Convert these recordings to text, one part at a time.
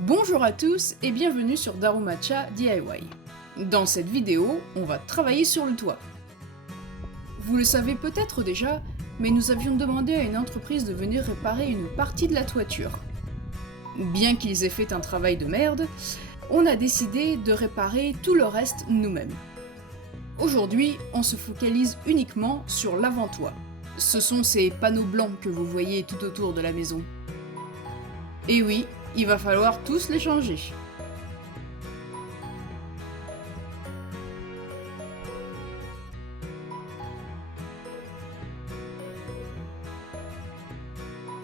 Bonjour à tous et bienvenue sur Darumacha DIY. Dans cette vidéo, on va travailler sur le toit. Vous le savez peut-être déjà, mais nous avions demandé à une entreprise de venir réparer une partie de la toiture. Bien qu'ils aient fait un travail de merde, on a décidé de réparer tout le reste nous-mêmes. Aujourd'hui, on se focalise uniquement sur l'avant-toit. Ce sont ces panneaux blancs que vous voyez tout autour de la maison. Et oui, il va falloir tous les changer.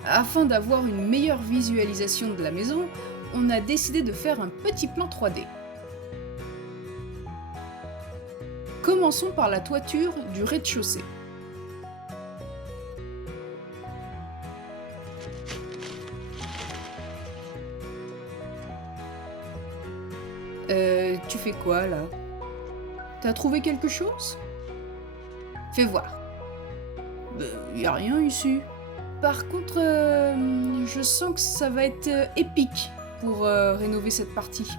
Afin d'avoir une meilleure visualisation de la maison, on a décidé de faire un petit plan 3D. Commençons par la toiture du rez-de-chaussée. Tu fais quoi là? T'as trouvé quelque chose? Fais voir. Y a rien ici. Par contre, je sens que ça va être épique pour rénover cette partie.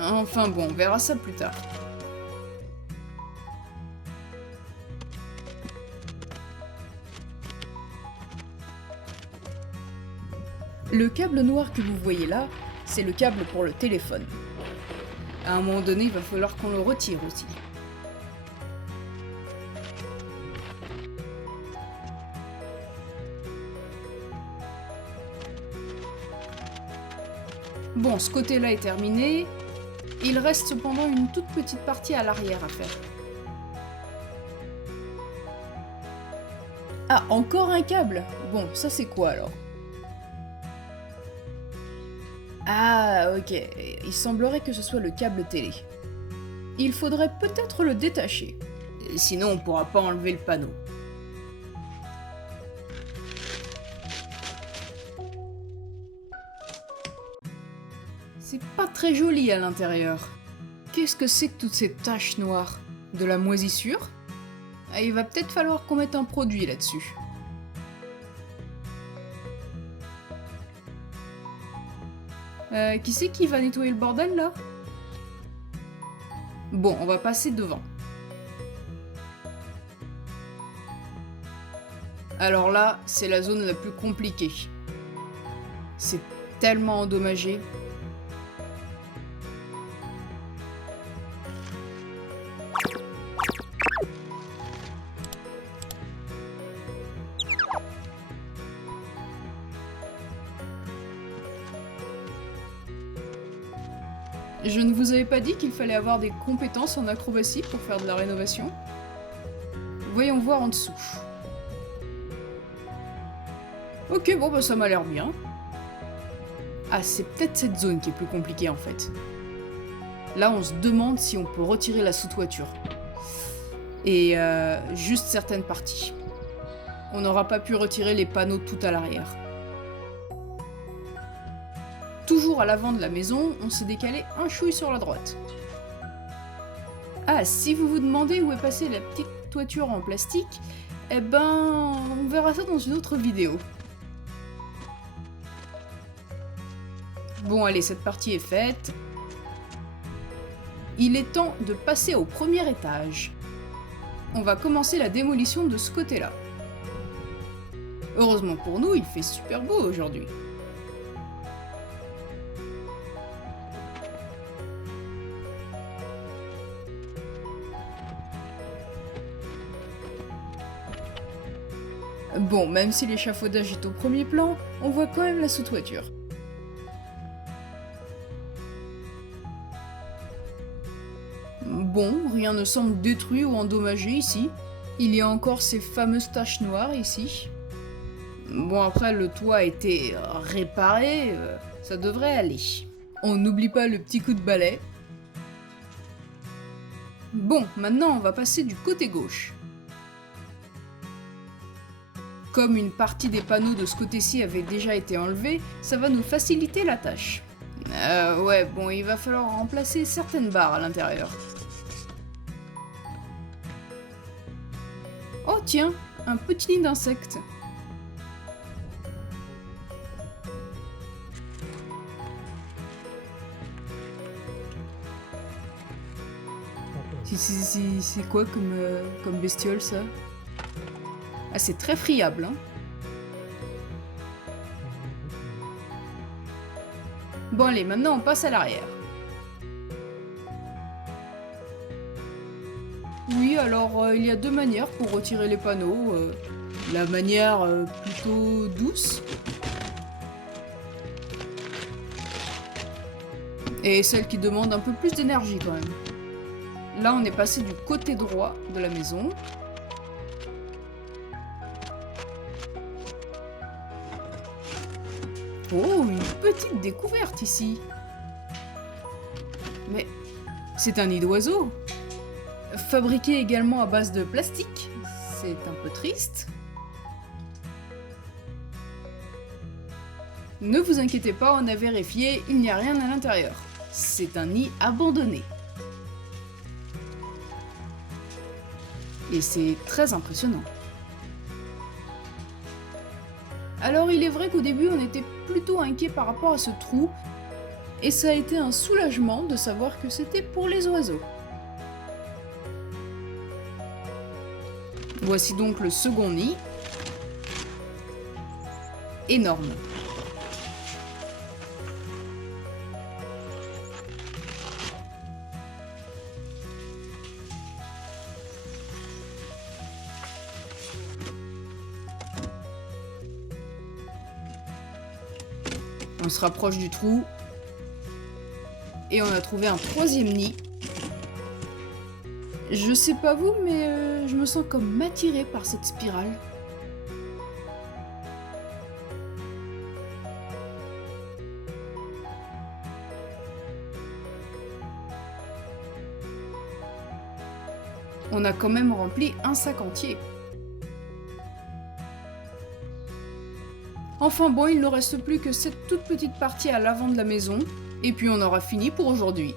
Enfin bon, on verra ça plus tard. Le câble noir que vous voyez là, c'est le câble pour le téléphone. À un moment donné, il va falloir qu'on le retire aussi. Bon, ce côté-là est terminé. Il reste cependant une toute petite partie à l'arrière à faire. Ah, encore un câble! Bon, ça c'est quoi alors? Ah, ok. Il semblerait que ce soit le câble télé. Il faudrait peut-être le détacher. Sinon, on pourra pas enlever le panneau. C'est pas très joli à l'intérieur. Qu'est-ce que c'est que toutes ces taches noires? De la moisissure? Ah, il va peut-être falloir qu'on mette un produit là-dessus. Qui c'est qui va nettoyer le bordel là? Bon, on va passer devant. Alors là, c'est la zone la plus compliquée. C'est tellement endommagé. Je ne vous avais pas dit qu'il fallait avoir des compétences en acrobatie pour faire de la rénovation? Voyons voir en dessous. Ok, bon bah ça m'a l'air bien. Ah, c'est peut-être cette zone qui est plus compliquée en fait. Là, on se demande si on peut retirer la sous-toiture. Et juste certaines parties. On n'aura pas pu retirer les panneaux tout à l'arrière. Toujours à l'avant de la maison, on s'est décalé un chouille sur la droite. Ah, si vous vous demandez où est passée la petite toiture en plastique, eh ben, on verra ça dans une autre vidéo. Bon, allez, cette partie est faite. Il est temps de passer au premier étage. On va commencer la démolition de ce côté-là. Heureusement pour nous, il fait super beau aujourd'hui. Bon, même si l'échafaudage est au premier plan, on voit quand même la sous-toiture. Bon, rien ne semble détruit ou endommagé ici. Il y a encore ces fameuses taches noires ici. Bon, après, le toit a été réparé, ça devrait aller. On n'oublie pas le petit coup de balai. Bon, maintenant on va passer du côté gauche. Comme une partie des panneaux de ce côté-ci avait déjà été enlevée, ça va nous faciliter la tâche. Ouais, bon, il va falloir remplacer certaines barres à l'intérieur. Oh tiens, un petit nid d'insectes. C'est quoi comme bestiole, ça? Ah, c'est très friable, hein. Bon allez, maintenant on passe à l'arrière. Oui, alors il y a deux manières pour retirer les panneaux. La manière plutôt douce. Et celle qui demande un peu plus d'énergie quand même. Là, on est passé du côté droit de la maison. Oh, une petite découverte ici. Mais c'est un nid d'oiseau. Fabriqué également à base de plastique. C'est un peu triste. Ne vous inquiétez pas, on a vérifié, il n'y a rien à l'intérieur. C'est un nid abandonné. Et c'est très impressionnant. Alors il est vrai qu'au début on était plutôt inquiet par rapport à ce trou, et ça a été un soulagement de savoir que c'était pour les oiseaux. Voici donc le second nid. Énorme. On se rapproche du trou. Et on a trouvé un troisième nid. Je sais pas vous, mais je me sens comme attirée par cette spirale. On a quand même rempli un sac entier. Enfin bon, il ne reste plus que cette toute petite partie à l'avant de la maison, et puis on aura fini pour aujourd'hui.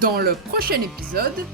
Dans le prochain épisode,